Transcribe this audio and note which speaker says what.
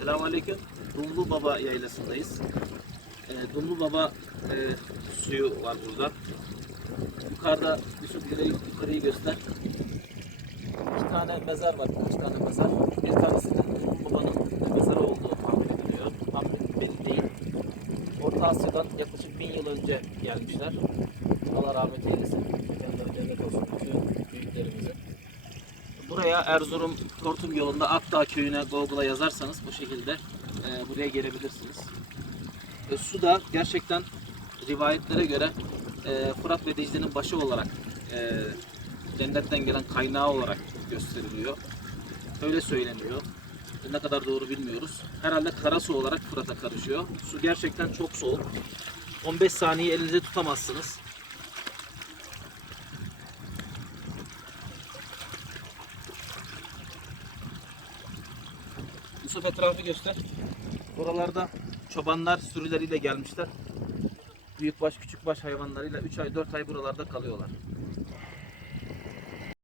Speaker 1: Selamünaleyküm. Dumlu Baba yaylasındayız. Ee, Dumlu Baba e, suyu var burada. Yukarıda Yusuf yukarıyı, yukarıyı göster. İki tane mezar var, üç tane mezar. Bir tanesi de Dumlu Baba'nın mezarı olduğu tahmin ediliyor. Tam belli değil. Orta Asya'dan yaklaşık bin yıl önce gelmişler. Allah rahmet eylesin. Buraya Erzurum Tortum yolunda Akdağ köyüne Google'a yazarsanız bu şekilde e, buraya gelebilirsiniz. E, su da gerçekten rivayetlere göre e, Fırat ve Dicle'nin başı olarak e, cennetten gelen kaynağı olarak gösteriliyor. Öyle söyleniyor. Ne kadar doğru bilmiyoruz. Herhalde kara su olarak Fırat'a karışıyor. Su gerçekten çok soğuk. 15 saniye elinizde tutamazsınız. Yusuf etrafı göster. Buralarda çobanlar sürüleriyle gelmişler. Büyükbaş, küçükbaş hayvanlarıyla 3 ay 4 ay buralarda kalıyorlar.